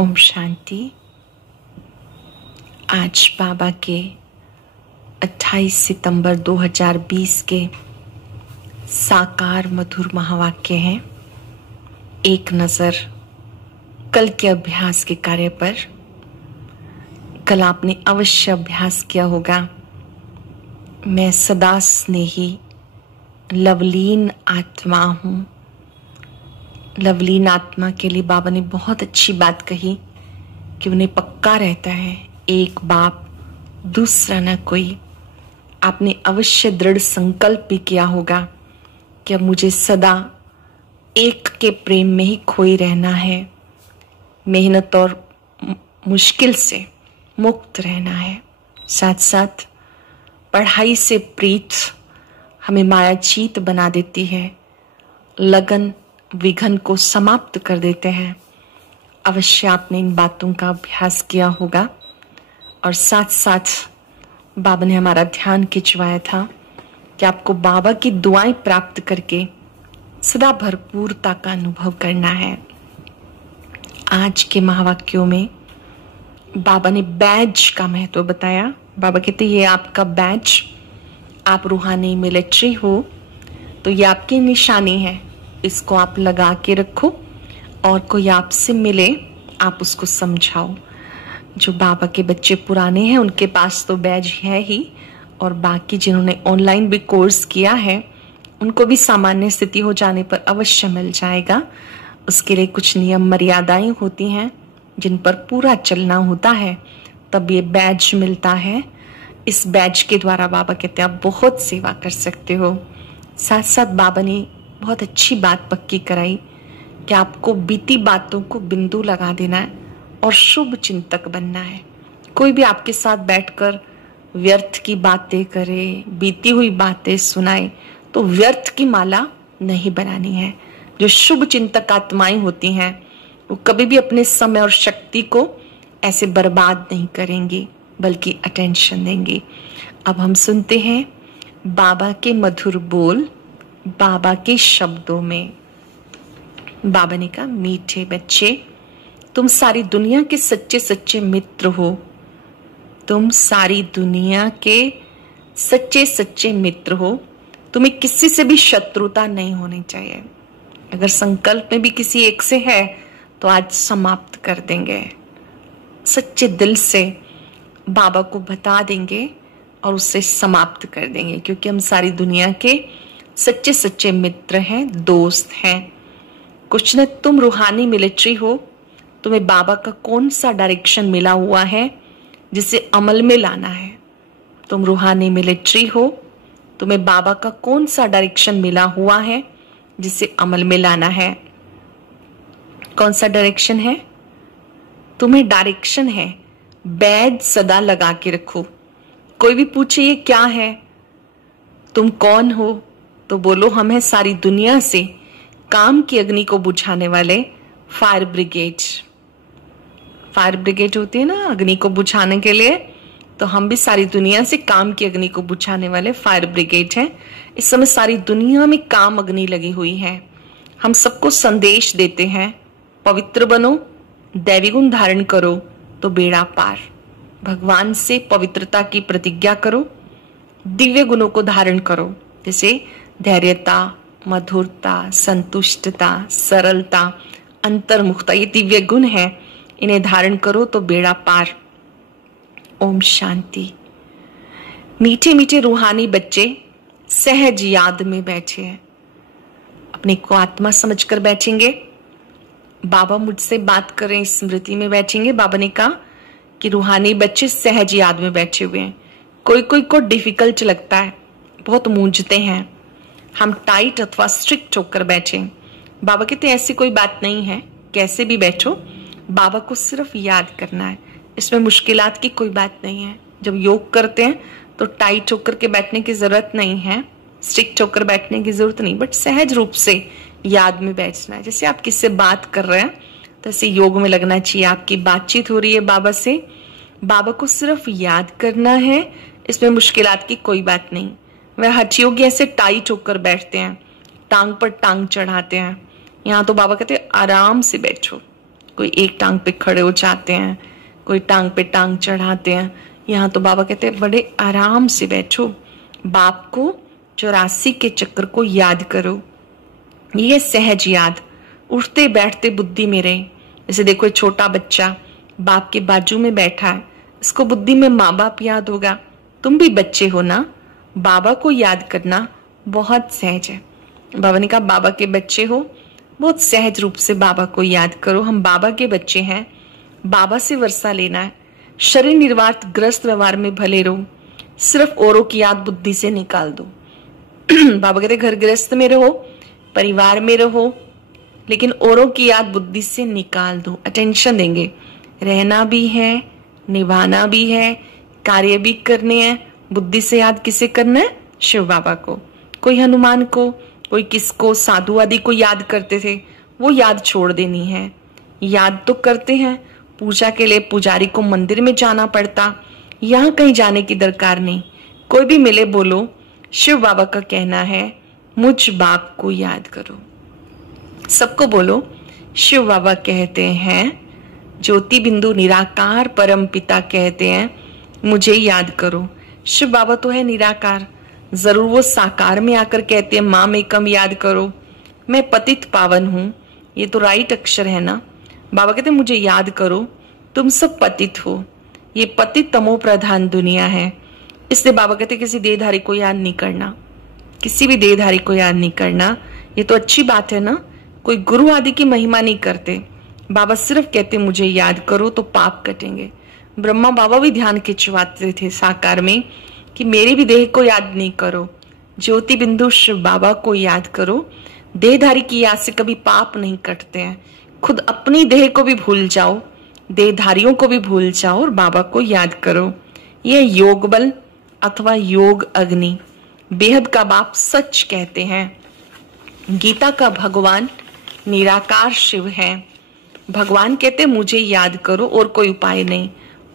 ओम शांति। आज बाबा के 28 सितंबर 2020 के साकार मधुर महावाक्य हैं। एक नज़र कल के अभ्यास के कार्य पर। कल आपने अवश्य अभ्यास किया होगा। मैं सदा स्नेही लवलीन आत्मा हूँ। लवलीन आत्मा के लिए बाबा ने बहुत अच्छी बात कही कि उन्हें पक्का रहता है एक बाप दूसरा न कोई। आपने अवश्य दृढ़ संकल्प भी किया होगा कि अब मुझे सदा एक के प्रेम में ही खोई रहना है, मेहनत और मुश्किल से मुक्त रहना है। साथ साथ पढ़ाई से प्रीत हमें मायाचीत बना देती है, लगन विघन को समाप्त कर देते हैं। अवश्य आपने इन बातों का अभ्यास किया होगा और साथ साथ बाबा ने हमारा ध्यान खिंचवाया था कि आपको बाबा की दुआएं प्राप्त करके सदा भरपूरता का अनुभव करना है। आज के महावाक्यों में बाबा ने बैज का महत्व बताया। बाबा कहते ये आपका बैज, आप रूहानी मिलिट्री हो तो ये आपकी निशानी है, इसको आप लगा के रखो और कोई आपसे मिले आप उसको समझाओ। जो बाबा के बच्चे पुराने हैं उनके पास तो बैज है ही, और बाकी जिन्होंने ऑनलाइन भी कोर्स किया है उनको भी सामान्य स्थिति हो जाने पर अवश्य मिल जाएगा। उसके लिए कुछ नियम मर्यादाएं होती हैं जिन पर पूरा चलना होता है, तब ये बैज मिलता है। इस बैज के द्वारा बाबा कहते हैं आप बहुत सेवा कर सकते हो। साथ साथ बाबा ने बहुत अच्छी बात पक्की कराई कि आपको बीती बातों को बिंदु लगा देना है और शुभ चिंतक बनना है। कोई भी आपके साथ बैठकर व्यर्थ की बातें करे, बीती हुई बातें सुनाए, तो व्यर्थ की माला नहीं बनानी है। जो शुभ चिंतक आत्माएं होती हैं वो कभी भी अपने समय और शक्ति को ऐसे बर्बाद नहीं करेंगी, बल्कि अटेंशन देंगी। अब हम सुनते हैं बाबा के मधुर बोल बाबा के शब्दों में। बाबा ने कहा, मीठे बच्चे, तुम सारी दुनिया के सच्चे सच्चे मित्र हो। तुम सारी दुनिया के सच्चे सच्चे मित्र हो। तुम्हें किसी से भी शत्रुता नहीं होनी चाहिए। अगर संकल्प में भी किसी एक से है तो आज समाप्त कर देंगे। सच्चे दिल से बाबा को बता देंगे और उससे समाप्त कर देंगे, क्योंकि हम सारी दुनिया के सच्चे सच्चे मित्र हैं, दोस्त हैं। कुछ न तुम रूहानी मिलिट्री हो, तुम्हें बाबा का कौन सा डायरेक्शन मिला हुआ है जिसे अमल में लाना है। तुम रूहानी मिलिट्री हो, तुम्हें बाबा का कौन सा डायरेक्शन मिला हुआ है जिसे अमल में लाना है। कौन सा डायरेक्शन है? तुम्हें डायरेक्शन है बैज सदा लगा के रखो। कोई भी पूछे ये क्या है, तुम कौन हो, तो बोलो हम हैं सारी दुनिया से काम की अग्नि को बुझाने वाले फायर ब्रिगेड। फायर ब्रिगेड होती है ना अग्नि को बुझाने के लिए, तो हम भी सारी दुनिया से काम की अग्नि को बुझाने वाले फायर ब्रिगेड हैं। इस समय सारी दुनिया में काम अग्नि लगी हुई है। हम सबको संदेश देते हैं, पवित्र बनो, दैवी गुण धारण करो तो बेड़ा पार। भगवान से पवित्रता की प्रतिज्ञा करो, दिव्य गुणों को धारण करो, जैसे धैर्यता, मधुरता, संतुष्टता, सरलता, अंतर्मुखता, ये दिव्य गुण है। इन्हें धारण करो तो बेड़ा पार। ओम शांति। मीठे मीठे रूहानी बच्चे सहज याद में बैठे हैं। अपने को आत्मा समझकर बैठेंगे। बाबा मुझसे बात कर रहे हैं, स्मृति में बैठेंगे। बाबा ने कहा कि रूहानी बच्चे सहज याद में बैठे हुए हैं। कोई कोई को डिफिकल्ट लगता है, बहुत मूंझते हैं, हम टाइट अथवा स्ट्रिक्ट होकर बैठे। बाबा कहते ऐसी कोई बात नहीं है, कैसे भी बैठो, बाबा को सिर्फ याद करना है। इसमें मुश्किलात की कोई बात नहीं है। जब योग करते हैं तो टाइट होकर के बैठने की जरूरत नहीं है, स्ट्रिक्ट होकर बैठने की जरूरत नहीं, बट सहज रूप से याद में बैठना है। जैसे आप किससे बात कर रहे हैं तो ऐसे योग में लगना चाहिए। आपकी बातचीत हो रही है बाबा से, बाबा को सिर्फ याद करना है, इसमें मुश्किलात की कोई बात नहीं। वह हठयोगी ऐसे टाइट होकर बैठते हैं, टांग पर टांग चढ़ाते हैं। यहाँ तो बाबा कहते हैं आराम से बैठो, कोई एक टांग पे खड़े हो जाते हैं, कोई टांग पे टांग चढ़ाते हैं। यहाँ तो बाबा कहते हैं बड़े आराम से बैठो, बाप को 84 के चक्र को याद करो। ये सहज याद, उठते बैठते बुद्धि में रहे। जैसे देखो एक छोटा बच्चा बाप के बाजू में बैठा है, इसको बुद्धि में माँ बाप याद होगा। तुम भी बच्चे हो ना, बाबा को याद करना बहुत सहज है। बाबा ने कहा बाबा के बच्चे हो, बहुत सहज रूप से बाबा को याद करो। हम बाबा के बच्चे हैं, बाबा से वर्षा लेना है। शरीर निर्वात ग्रस्त व्यवहार में भले रहो, सिर्फ औरों की याद बुद्धि से निकाल दो। बाबा कहते घर गृहस्थ में रहो, परिवार में रहो, लेकिन औरों की याद बुद्धि से निकाल दो। अटेंशन देंगे, रहना भी है, निभाना भी है, कार्य भी करने हैं। बुद्धि से याद किसे करना है? शिव बाबा को। कोई हनुमान को, कोई किसको, साधु आदि को याद करते थे, वो याद छोड़ देनी है। याद तो करते हैं, पूजा के लिए पुजारी को मंदिर में जाना पड़ता, यहाँ कहीं जाने की दरकार नहीं। कोई भी मिले बोलो शिव बाबा का कहना है मुझ बाप को याद करो। सबको बोलो शिव बाबा कहते हैं, ज्योति बिंदु निराकार परम पिता कहते हैं मुझे याद करो। शिव बाबा तो है निराकार, जरूर वो साकार में आकर कहते हैं माँ में कम याद करो, मैं पतित पावन हूं। ये तो राइट अक्षर है ना। बाबा कहते मुझे याद करो, तुम सब पतित हो। ये पतित तमो प्रधान दुनिया है, इसलिए बाबा कहते किसी देहधारी को याद नहीं करना, किसी भी देहधारी को याद नहीं करना। ये तो अच्छी बात है ना, कोई गुरु आदि की महिमा नहीं करते। बाबा सिर्फ कहते मुझे याद करो तो पाप कटेंगे। ब्रह्मा बाबा भी ध्यान खिंचवाते थे साकार में कि मेरे भी देह को याद नहीं करो, ज्योति बिंदु शिव बाबा को याद करो। देहधारी की याद से कभी पाप नहीं कटते हैं। खुद अपनी देह को भी भूल जाओ, देहधारियों को भी भूल जाओ और बाबा को याद करो। यह योग बल अथवा योग अग्नि, बेहद का बाप सच कहते हैं। गीता का भगवान निराकार शिव है। भगवान कहते मुझे याद करो और कोई उपाय नहीं।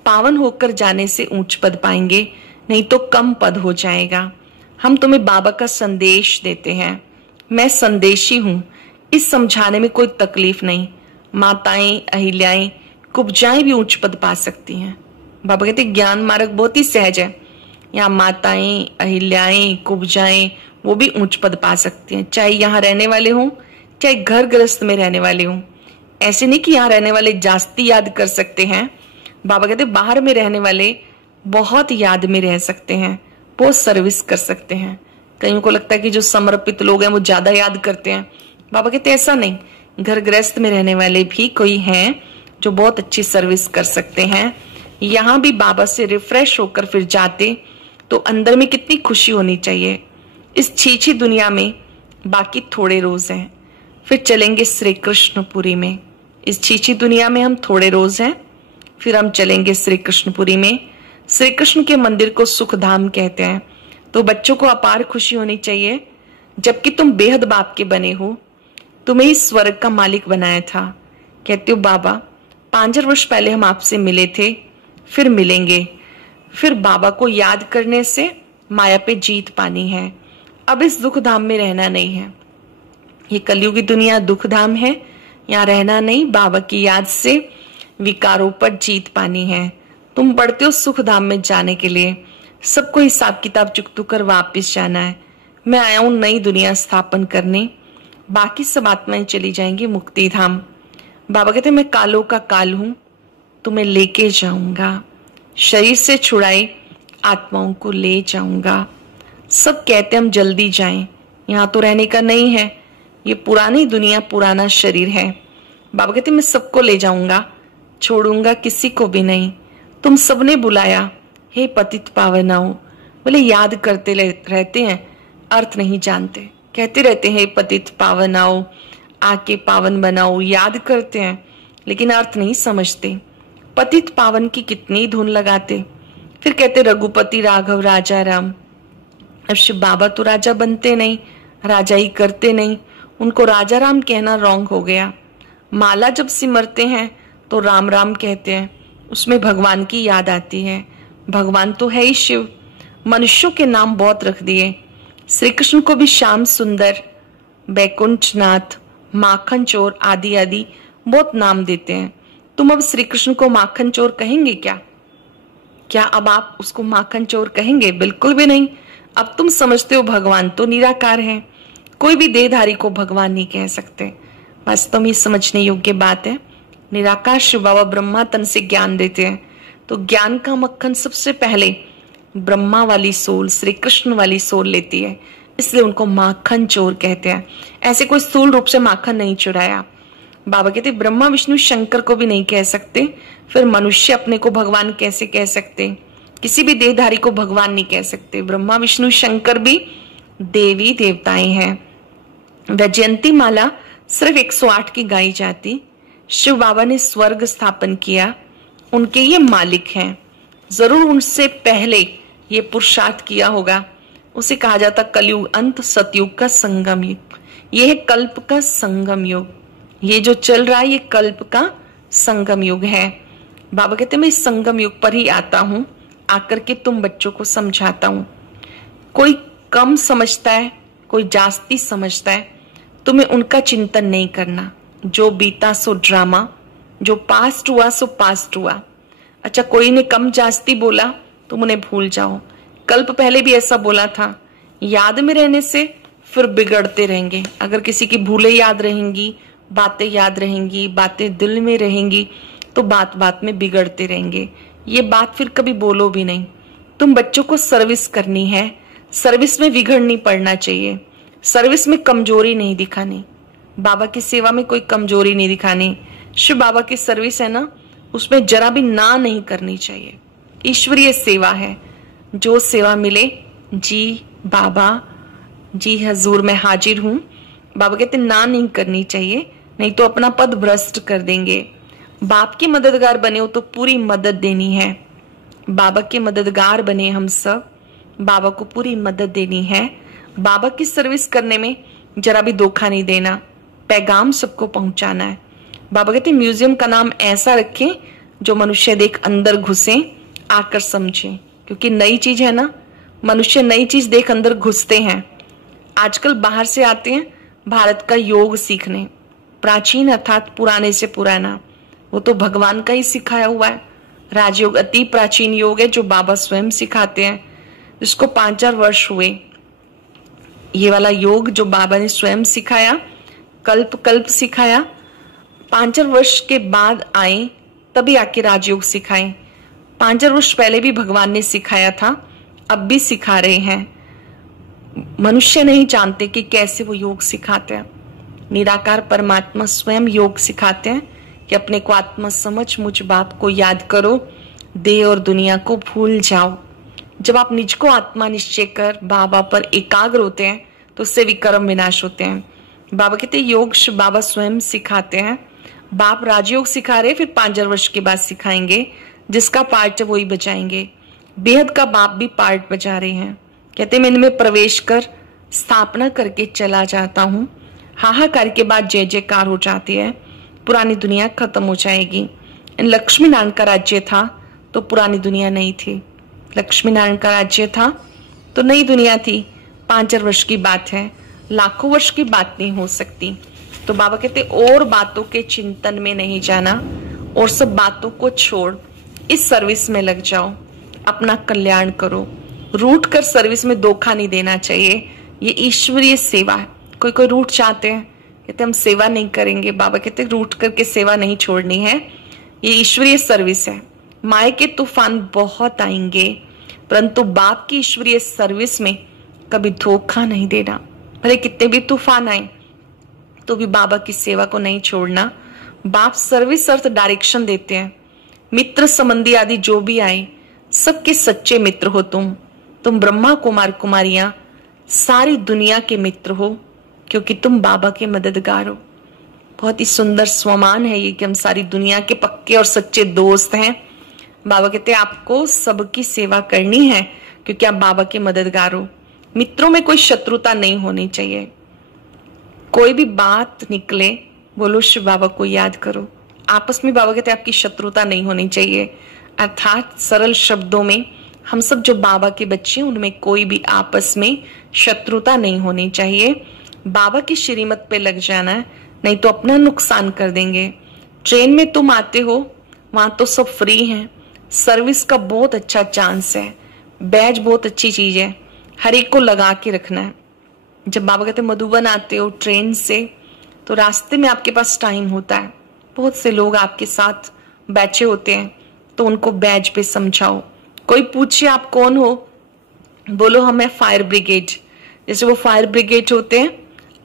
पावन होकर जाने से ऊंच पद पाएंगे, नहीं तो कम पद हो जाएगा। हम तुम्हें बाबा का संदेश देते हैं, मैं संदेशी हूं, इस समझाने में कोई तकलीफ नहीं। माताएं अहिल्याएं कुब्जाएं भी ऊंच पद पा सकती हैं। बाबा कहते ज्ञान मार्ग बहुत ही सहज है। यहाँ माताएं अहिल्याएं कुब्जाएं वो भी ऊंच पद पा सकती हैं, चाहे यहाँ रहने वाले हों चाहे घर गृहस्थ में रहने वाले हों। ऐसे नहीं कि यहाँ रहने वाले जास्ती याद कर सकते हैं। बाबा कहते बाहर में रहने वाले बहुत याद में रह सकते हैं, बहुत सर्विस कर सकते हैं। कईयों को लगता है कि जो समर्पित लोग हैं वो ज्यादा याद करते हैं। बाबा कहते ऐसा नहीं, घर गृहस्थ में रहने वाले भी कोई हैं जो बहुत अच्छी सर्विस कर सकते हैं। यहाँ भी बाबा से रिफ्रेश होकर फिर जाते तो अंदर में कितनी खुशी होनी चाहिए। इस छीछी दुनिया में बाकी थोड़े रोज हैं, फिर चलेंगे श्री कृष्णपुरी में। इस छीछी दुनिया में हम थोड़े रोज हैं, फिर हम चलेंगे श्री कृष्णपुरी में। श्री कृष्ण के मंदिर को सुखधाम कहते हैं। तो बच्चों को अपार खुशी होनी चाहिए, जबकि तुम बेहद बाप के बने हो, तुम्हें इस स्वर्ग का मालिक बनाया था। कहते हो बाबा 5 वर्ष पहले हम आपसे मिले थे, फिर मिलेंगे। फिर बाबा को याद करने से माया पे जीत पानी है। अब इस दुख धाम में रहना नहीं है। ये कलयुगी दुनिया दुख धाम है, यहाँ रहना नहीं, बाबा की याद से विकारों पर जीत पानी है। तुम बढ़ते हो सुख धाम में जाने के लिए, सबको हिसाब किताब चुकतू कर वापिस जाना है। मैं आया हूं नई दुनिया स्थापन करने, बाकी सब आत्माएं चली जाएंगी मुक्ति धाम। बाबा कहते मैं कालों का काल हूं, तुम्हें लेके जाऊंगा, शरीर से छुड़ाए आत्माओं को ले जाऊंगा। सब कहते हम जल्दी जाएं, यहाँ तो रहने का नहीं है, ये पुरानी दुनिया पुराना शरीर है। बाबा कहते मैं सबको ले जाऊंगा, छोड़ूंगा किसी को भी नहीं। तुम सबने बुलाया, हे पतित पावनाओ, बोले याद करते रहते हैं, अर्थ नहीं जानते। कहते रहते हैं पतित पावनाओ, आके पावन बनाओ, याद करते हैं लेकिन अर्थ नहीं समझते। पतित पावन की कितनी धुन लगाते, फिर कहते रघुपति राघव राजा राम। अब शिव बाबा तो राजा बनते नहीं, राजा ही करते नहीं, उनको राजा राम कहना रॉन्ग हो गया। माला जब सिमरते हैं तो राम राम कहते हैं, उसमें भगवान की याद आती है। भगवान तो है ही शिव। मनुष्यों के नाम बहुत रख दिए, श्री कृष्ण को भी श्याम सुंदर, बैकुंठनाथ, माखन चोर आदि आदि बहुत नाम देते हैं। तुम अब श्री कृष्ण को माखन चोर कहेंगे क्या? क्या अब आप उसको माखन चोर कहेंगे? बिल्कुल भी नहीं। अब तुम समझते हो भगवान तो निराकार है, कोई भी देहधारी को भगवान नहीं कह सकते। वास्तव में समझने योग्य बात है। निराकार शिव बाबा ब्रह्मा तन से ज्ञान देते हैं, तो ज्ञान का मक्खन सबसे पहले ब्रह्मा वाली सोल, श्री कृष्ण वाली सोल लेती है, इसलिए उनको माखन चोर कहते हैं। ऐसे कोई स्थूल रूप से माखन नहीं चुराया। बाबा कहते ब्रह्मा विष्णु शंकर को भी नहीं कह सकते, फिर मनुष्य अपने को भगवान कैसे कह सकते? किसी भी देहधारी को भगवान नहीं कह सकते। ब्रह्मा विष्णु शंकर भी देवी देवताएं हैं। वैजयंती माला सिर्फ 108 की गाई जाती। शिव बाबा ने स्वर्ग स्थापन किया, उनके ये मालिक हैं। जरूर उनसे पहले ये पुरुषार्थ किया होगा। उसे कहा जाता कलयुग अंत, सतयुग का संगम युग। ये है कल्प का संगम युग। ये जो चल रहा है ये कल्प का संगम युग है। बाबा कहते मैं इस संगम युग पर ही आता हूं, आकर के तुम बच्चों को समझाता हूं। कोई कम समझता है, कोई जास्ती समझता है, तुम्हें उनका चिंतन नहीं करना। जो बीता सो ड्रामा, जो पास्ट हुआ सो पास्ट हुआ। अच्छा, कोई ने कम जास्ती बोला, तुम उन्हें भूल जाओ। कल्प पहले भी ऐसा बोला था, याद में रहने से फिर बिगड़ते रहेंगे। अगर किसी की भूलें याद रहेंगी, बातें याद रहेंगी, बातें दिल में रहेंगी, तो बात बात में बिगड़ते रहेंगे। ये बात फिर कभी बोलो भी नहीं। तुम बच्चों को सर्विस करनी है, सर्विस में बिगड़ नहीं पड़ना चाहिए, सर्विस में कमजोरी नहीं दिखानी, बाबा की सेवा में कोई कमजोरी नहीं दिखानी। शिव बाबा की सर्विस है ना, उसमें जरा भी ना नहीं करनी चाहिए। ईश्वरीय सेवा है, जो सेवा मिले जी बाबा, जी हजूर मैं हाजिर हूं। बाबा कहते ना नहीं करनी चाहिए, नहीं तो अपना पद भ्रष्ट कर देंगे। बाप के मददगार बने हो तो पूरी मदद देनी है। बाबा के मददगार बने हम सब, बाबा को पूरी मदद देनी है। बाबा की सर्विस करने में जरा भी धोखा नहीं देना, पैगाम सबको पहुंचाना है। बाबा कहते म्यूजियम का नाम ऐसा रखें जो मनुष्य देख अंदर घुसे, आकर समझे, क्योंकि नई चीज है ना, मनुष्य नई चीज देख अंदर घुसते हैं। आजकल बाहर से आते हैं भारत का योग सीखने, प्राचीन अर्थात पुराने से पुराना, वो तो भगवान का ही सिखाया हुआ है। राजयोग अति प्राचीन योग है जो बाबा स्वयं सिखाते हैं, जिसको 5,000 वर्ष हुए। ये वाला योग जो बाबा ने स्वयं सिखाया, कल्प कल्प सिखाया, 5,000 वर्ष के बाद आए तभी आके राजयोग सिखाए। 5,000 वर्ष पहले भी भगवान ने सिखाया था, अब भी सिखा रहे हैं। मनुष्य नहीं जानते कि कैसे वो योग सिखाते हैं। निराकार परमात्मा स्वयं योग सिखाते हैं कि अपने को आत्मा समझ, मुझ बाप को याद करो, देह और दुनिया को भूल जाओ। जब आप निज को आत्मा निश्चय कर बाबा पर एकाग्र होते हैं तो उससे विकर्म विनाश होते हैं। बाबा कहते योग बाबा स्वयं सिखाते हैं। बाप राजयोग सिखा रहे, फिर 5,000 वर्ष के बाद सिखाएंगे। जिसका पार्ट है वही बजाएंगे। बेहद का बाप भी पार्ट बजा रहे हैं। कहते मैं इनमें प्रवेश कर स्थापना करके चला जाता हूँ। हाहाकार के बाद जय जयकार हो जाती है, पुरानी दुनिया खत्म हो जाएगी। इन लक्ष्मी नारायण का राज्य था तो पुरानी दुनिया नहीं थी, लक्ष्मी नारायण का राज्य था तो नई दुनिया थी। 5,000 वर्ष की बात है, लाखों वर्ष की बात नहीं हो सकती। तो बाबा कहते और बातों के चिंतन में नहीं जाना, और सब बातों को छोड़ इस सर्विस में लग जाओ, अपना कल्याण करो। रूट कर सर्विस में धोखा नहीं देना चाहिए, ये ईश्वरीय सेवा है। कोई कोई रूट चाहते हैं, कहते हम सेवा नहीं करेंगे। बाबा कहते रूट करके सेवा नहीं छोड़नी है, ये ईश्वरीय सर्विस है। माया के तूफान बहुत आएंगे, परंतु बाप की ईश्वरीय सर्विस में कभी धोखा नहीं देना। भले कितने भी तूफान आए तो भी बाबा की सेवा को नहीं छोड़ना। बाप सर्विस अर्थ डायरेक्शन देते हैं। मित्र संबंधी आदि जो भी आए, सबके सच्चे मित्र हो तुम ब्रह्मा कुमार कुमारियां सारी दुनिया के मित्र हो, क्योंकि तुम बाबा के मददगार हो। बहुत ही सुंदर स्वमान है ये कि हम सारी दुनिया के पक्के और सच्चे दोस्त हैं। बाबा कहते हैं आपको सबकी सेवा करनी है क्योंकि आप बाबा के मददगार हो। मित्रों में कोई शत्रुता नहीं होनी चाहिए। कोई भी बात निकले बोलो शिव बाबा को याद करो। आपस में बाबा कहते हैं आपकी शत्रुता नहीं होनी चाहिए। अर्थात सरल शब्दों में हम सब जो बाबा के बच्चे हैं उनमें कोई भी आपस में शत्रुता नहीं होनी चाहिए। बाबा की श्रीमत पे लग जाना है, नहीं तो अपना नुकसान कर देंगे। ट्रेन में तुम आते हो, वहां तो सब फ्री है, सर्विस का बहुत अच्छा चांस है, बैज बहुत अच्छी चीज है, हर एक को लगा के रखना है। जब बाबा कहते मधुबन आते हो ट्रेन से, तो रास्ते में आपके पास टाइम होता है, बहुत से लोग आपके साथ बैठे होते हैं, तो उनको बैज पे समझाओ। कोई पूछे आप कौन हो, बोलो हमें फायर ब्रिगेड, जैसे वो फायर ब्रिगेड होते हैं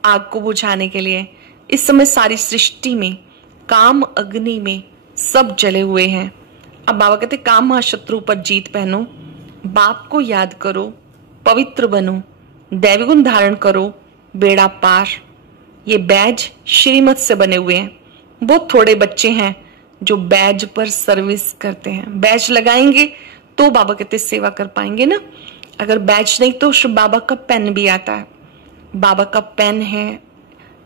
आग को बुझाने के लिए। इस समय सारी सृष्टि में काम अग्नि में सब जले हुए हैं। अब बाबा कहते काम महाशत्रु पर जीत पहनो, बाप को याद करो, पवित्र बनो, दैवी गुण धारण करो, बेड़ा पार। ये बैज श्रीमत से बने हुए हैं। बहुत थोड़े बच्चे हैं जो बैज पर सर्विस करते हैं। बैज लगाएंगे तो बाबा कहते सेवा कर पाएंगे ना। अगर बैज नहीं तो शिव बाबा का पेन भी आता है, बाबा का पेन है,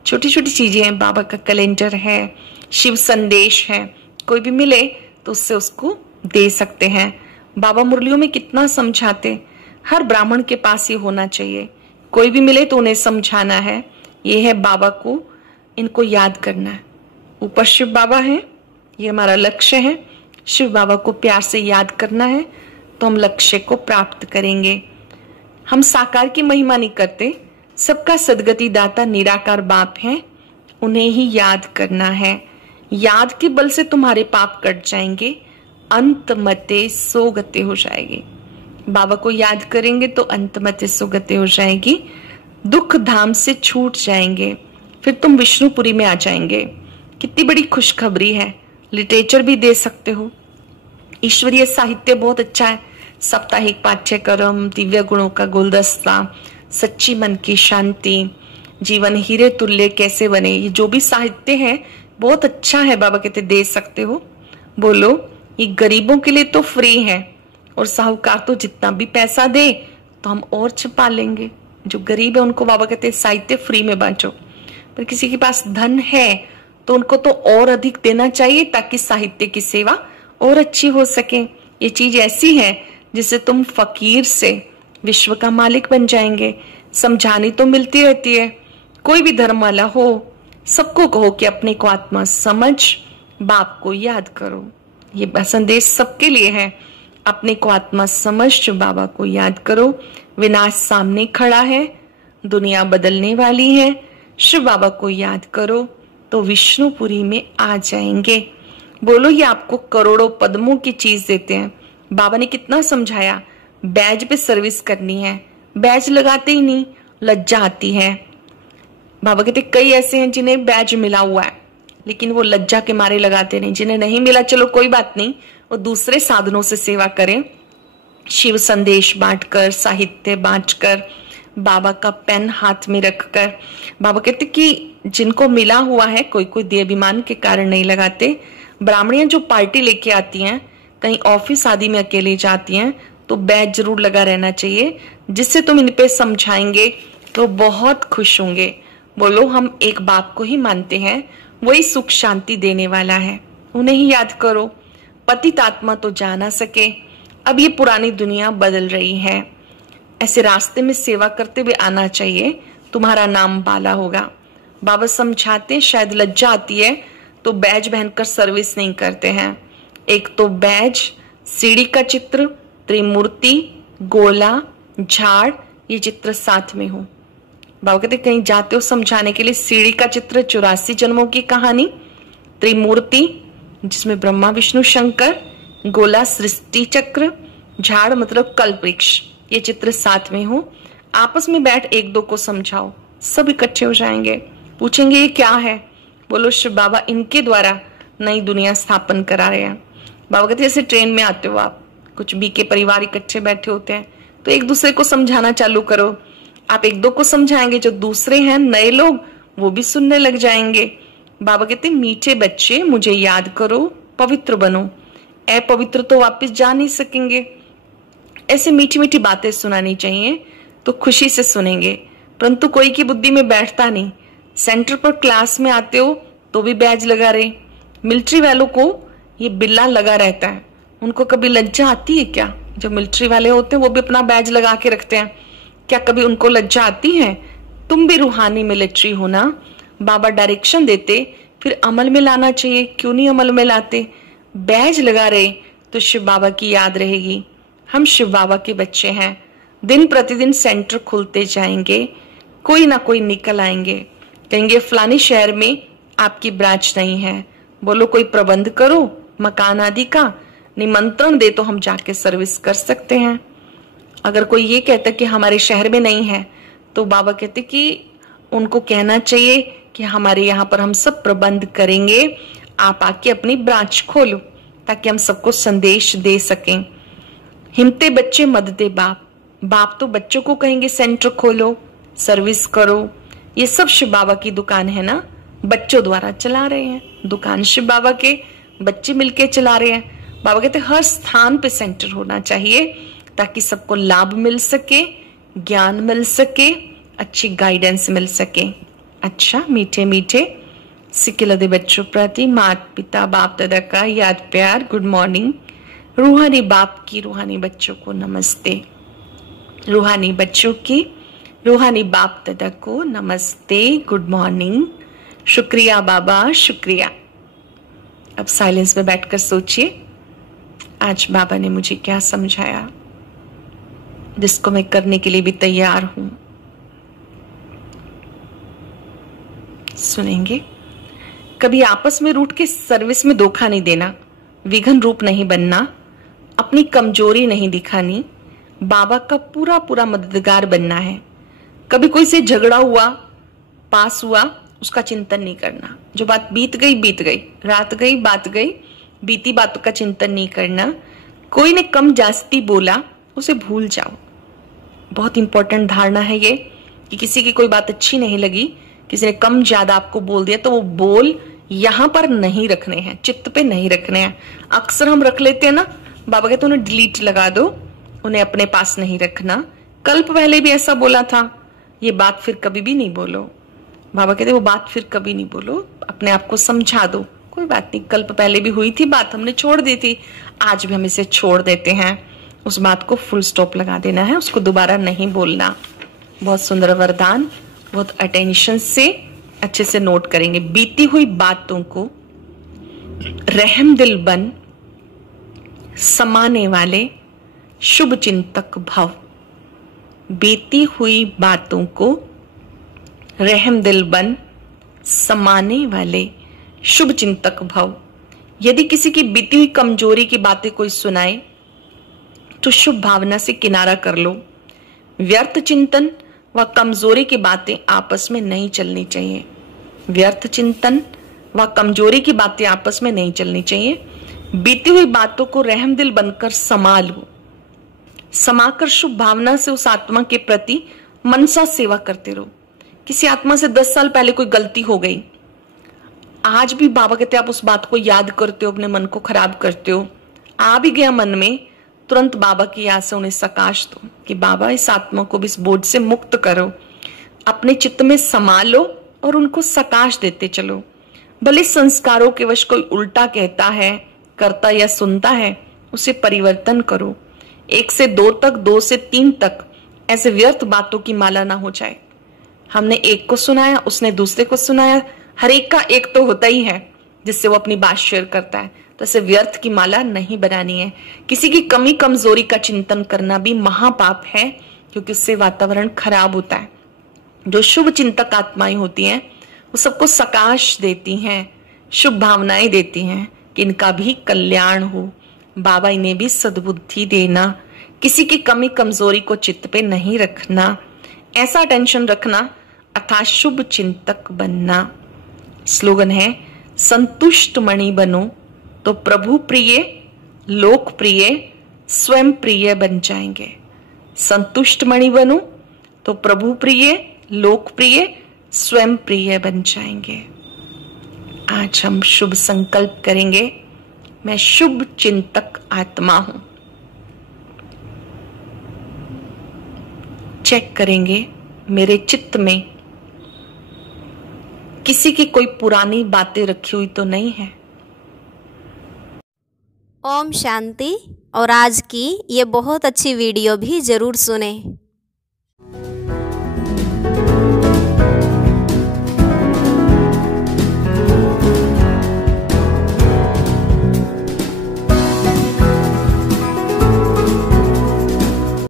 छोटी छोटी चीजें हैं, बाबा का कैलेंडर है, शिव संदेश है, कोई भी मिले तो उससे उसको दे सकते हैं। बाबा मुरलियों में कितना समझाते, हर ब्राह्मण के पास ये होना चाहिए, कोई भी मिले तो उन्हें समझाना है। ये है बाबा को, इनको याद करना है। ऊपर शिव बाबा है, ये हमारा लक्ष्य है। शिव बाबा को प्यार से याद करना है तो हम लक्ष्य को प्राप्त करेंगे। हम साकार की महिमा नहीं करते, सबका सदगति दाता निराकार बाप है, उन्हें ही याद करना है। याद के बल से तुम्हारे पाप कट जाएंगे, अंत मते सोगते हो जाएगी। बाबा को याद करेंगे तो अंत मते सोगते हो जाएगी, दुख धाम से छूट जाएंगे, फिर तुम विष्णुपुरी में आ जाएंगे। कितनी बड़ी खुशखबरी है। लिटरेचर भी दे सकते हो, ईश्वरीय साहित्य बहुत अच्छा है, साप्ताहिक पाठ्यक्रम, दिव्य गुणों का गुलदस्ता, सच्ची मन की शांति, जीवन हीरे तुल्य कैसे बने, ये जो भी साहित्य है बहुत अच्छा है। बाबा कहते दे सकते हो। बोलो ये गरीबों के लिए तो फ्री है, और साहूकार तो जितना भी पैसा दे तो हम और छुपा लेंगे। जो गरीब है उनको बाबा कहते साहित्य फ्री में बांटो। पर किसी के पास धन है तो उनको तो और अधिक देना चाहिए ताकि साहित्य की सेवा और अच्छी हो सके। ये चीज ऐसी है जिससे तुम फकीर से विश्व का मालिक बन जाएंगे। समझानी तो मिलती रहती है, कोई भी धर्म वाला हो सबको कहो कि अपने को आत्मा समझ, बाप को याद करो। ये संदेश सबके लिए है। अपने को आत्मा समझ, बाबा को याद करो। विनाश सामने खड़ा है, दुनिया बदलने वाली है। शिव बाबा को याद करो तो विष्णुपुरी में आ जाएंगे। बोलो ये आपको करोड़ों पद्मों की चीज देते हैं। बाबा ने कितना समझाया, बैज पे सर्विस करनी है, बैज लगाते ही नहीं, लज्जा आती है। बाबा कहते कई ऐसे हैं जिन्हें बैज मिला हुआ है लेकिन वो लज्जा के मारे लगाते नहीं। जिन्हें नहीं मिला चलो कोई बात नहीं, वो दूसरे साधनों से सेवा करें, शिव संदेश बांटकर, साहित्य बांटकर, बाबा का पेन हाथ में रखकर। बाबा कहते कि जिनको मिला हुआ है, कोई कोई देहाभिमान के कारण नहीं लगाते। ब्राह्मणियां जो पार्टी लेके आती हैं, कहीं ऑफिस आदि में अकेले जाती हैं, तो बैज जरूर लगा रहना चाहिए, जिससे तुम इन पे समझाएंगे तो बहुत खुश होंगे। बोलो हम एक बाप को ही मानते हैं, वही सुख शांति देने वाला है, उन्हें ही याद करो। पतित आत्मा तो जा ना सके, अब ये पुरानी दुनिया बदल रही है। ऐसे रास्ते में सेवा करते हुए आना चाहिए, तुम्हारा नाम बाला होगा। बाबा समझाते शायद लज्जा आती है तो बैज पहनकर सर्विस नहीं करते हैं। एक तो बैज, सीढ़ी का चित्र, त्रिमूर्ति, गोला, झाड़, ये चित्र साथ में हो। बाबा कहते कहीं जाते हो समझाने के लिए, सीढ़ी का चित्र 84 जन्मों की कहानी, त्रिमूर्ति जिसमें ब्रह्मा विष्णु शंकर, गोला सृष्टि चक्र, झाड़ मतलब कल्प वृक्ष, ये चित्र साथ में हो। आपस में बैठ एक दो को समझाओ, सब इकट्ठे हो जाएंगे। पूछेंगे ये क्या है, बोलो शिव बाबा इनके द्वारा नई दुनिया स्थापन करा रहे हैं। बाबा कहते जैसे ट्रेन में आते हो आप, कुछ बी के परिवार इकट्ठे बैठे होते हैं, तो एक दूसरे को समझाना चालू करो। आप एक दो को समझाएंगे, जो दूसरे हैं नए लोग वो भी सुनने लग जाएंगे। बाबा कहते मीठे बच्चे मुझे याद करो, पवित्र बनो, अपवित्र तो वापस जा नहीं सकेंगे। ऐसे मीठी मीठी बातें सुनानी चाहिए तो खुशी से सुनेंगे, परंतु कोई की बुद्धि में बैठता नहीं। सेंटर पर क्लास में आते हो तो भी बैज लगा रहे। मिलिट्री वालों को ये बिल्ला लगा रहता है, उनको कभी लज्जा आती है क्या? जो मिलिट्री वाले होते हैं वो भी अपना बैज लगा के रखते हैं, क्या कभी उनको लज्जा आती है? तुम भी रूहानी मिलिट्री हो ना। बाबा डायरेक्शन देते फिर अमल में लाना चाहिए, क्यों नहीं अमल में लाते? बैज लगा रहे तो शिव बाबा की याद रहेगी। हम शिव बाबा के बच्चे हैं, दिन प्रतिदिन सेंटर खुलते जाएंगे, कोई ना कोई निकल आएंगे, कहेंगे फलानी शहर में आपकी ब्रांच नहीं है, बोलो कोई प्रबंध करो मकान आदि का, निमंत्रण दे तो हम जाके सर्विस कर सकते हैं। अगर कोई ये कहता कि हमारे शहर में नहीं है तो बाबा कहते कि उनको कहना चाहिए कि हमारे यहाँ पर हम सब प्रबंध करेंगे, आप आके अपनी ब्रांच खोलो ताकि हम सबको संदेश दे सकें। हिम्मते बच्चे मत दे बाप, बाप तो बच्चों को कहेंगे सेंटर खोलो, सर्विस करो। ये सब शिव बाबा की दुकान है ना, बच्चों द्वारा चला रहे हैं दुकान, शिव बाबा के बच्चे मिलके चला रहे हैं। बाबा कहते हर स्थान पे सेंटर होना चाहिए ताकि सबको लाभ मिल सके, ज्ञान मिल सके, अच्छी गाइडेंस मिल सके। अच्छा मीठे मीठे सिक्किलदे बच्चों प्रति माता पिता बाप दादा का याद प्यार, गुड मॉर्निंग। रूहानी बाप की रूहानी बच्चों को नमस्ते, रूहानी बच्चों की रूहानी बाप दादा को नमस्ते, गुड मॉर्निंग। शुक्रिया बाबा, शुक्रिया। अब साइलेंस में बैठकर सोचिए आज बाबा ने मुझे क्या समझाया, जिसको मैं करने के लिए भी तैयार हूं। सुनेंगे। कभी आपस में रूठ के सर्विस में धोखा नहीं देना, विघन रूप नहीं बनना, अपनी कमजोरी नहीं दिखानी, बाबा का पूरा पूरा मददगार बनना है। कभी कोई से झगड़ा हुआ, पास हुआ, उसका चिंतन नहीं करना। जो बात बीत गई बीत गई, रात गई बात गई, बीती बातों का चिंतन नहीं करना। कोई ने कम जास्ती बोला, उसे भूल जाओ। बहुत इंपॉर्टेंट धारणा है ये कि किसी की कोई बात अच्छी नहीं लगी, किसी ने कम ज्यादा आपको बोल दिया, तो वो बोल यहां पर नहीं रखने हैं, चित्त पे नहीं रखने हैं। अक्सर हम रख लेते हैं ना, बाबा कहते उन्हें डिलीट लगा दो, उन्हें अपने पास नहीं रखना। कल्प पहले भी ऐसा बोला था, ये बात फिर कभी भी नहीं बोलो। बाबा कहते वो बात फिर कभी नहीं बोलो, अपने आप को समझा दो, कोई बात नहीं, कल्प पहले भी हुई थी बात, हमने छोड़ दी थी, आज भी हम इसे छोड़ देते हैं। उस बात को फुल स्टॉप लगा देना है, उसको दोबारा नहीं बोलना। बहुत सुंदर वरदान, बहुत अटेंशन से अच्छे से नोट करेंगे। बीती हुई बातों को रहम दिल बन समाने वाले शुभ चिंतक भव। बीती हुई बातों को रहम दिल बन समाने वाले शुभ चिंतक भव। यदि किसी की बीती हुई कमजोरी की बातें कोई सुनाए तो शुभ भावना से किनारा कर लो। व्यर्थ चिंतन व कमजोरी की बातें आपस में नहीं चलनी चाहिए। व्यर्थ चिंतन व कमजोरी की बातें आपस में नहीं चलनी चाहिए। बीती हुई बातों को रहम दिल बनकर समा लो। समाकर शुभ भावना से उस आत्मा के प्रति मनसा सेवा करते रहो। किसी आत्मा से 10 साल पहले कोई गलती हो गई, आज भी बाबा कहते आप उस बात को याद करते हो, अपने मन को खराब करते हो, आ भी गया मन में, तुरंत बाबा की याद से उन्हें सकाश दो कि बाबा इस आत्मा को भी इस बोझ से मुक्त करो। अपने चित्त में समा लो और उनको सकाश देते चलो। भले संस्कारों के वश कोई उल्टा कहता है, करता या सुनता है, उसे परिवर्तन करो। 1 से 2 तक, 2 से 3 तक ऐसे व्यर्थ बातों की माला ना हो जाए। हमने एक को सुनाया, उसने दूसरे को सुनाया, हर एक का एक तो होता ही है जिससे वो अपनी बात शेयर करता है। तो ऐसे व्यर्थ की माला नहीं बनानी है। किसी की कमी कमजोरी का चिंतन करना भी महापाप है, क्योंकि उससे वातावरण खराब होता है। जो शुभ चिंतक आत्माएं होती हैं वो सबको सकाश देती हैं, शुभ भावनाएं देती हैं कि इनका भी कल्याण हो। बाबा इन्हें भी सद्बुद्धि देना। किसी की कमी कमजोरी को चित्त पे नहीं रखना, ऐसा टेंशन रखना अर्थात शुभ चिंतक बनना। स्लोगन है संतुष्ट मणि बनो तो प्रभु प्रिय, लोक प्रिय, स्वयं प्रिय बन जाएंगे। संतुष्ट मणि बनो तो प्रभु प्रिय, लोक प्रिय, स्वयं प्रिय बन जाएंगे। आज हम शुभ संकल्प करेंगे, मैं शुभ चिंतक आत्मा हूं। चेक करेंगे मेरे चित्त में किसी की कोई पुरानी बातें रखी हुई तो नहीं है। ओम शांति। और आज की ये बहुत अच्छी वीडियो भी ज़रूर सुने।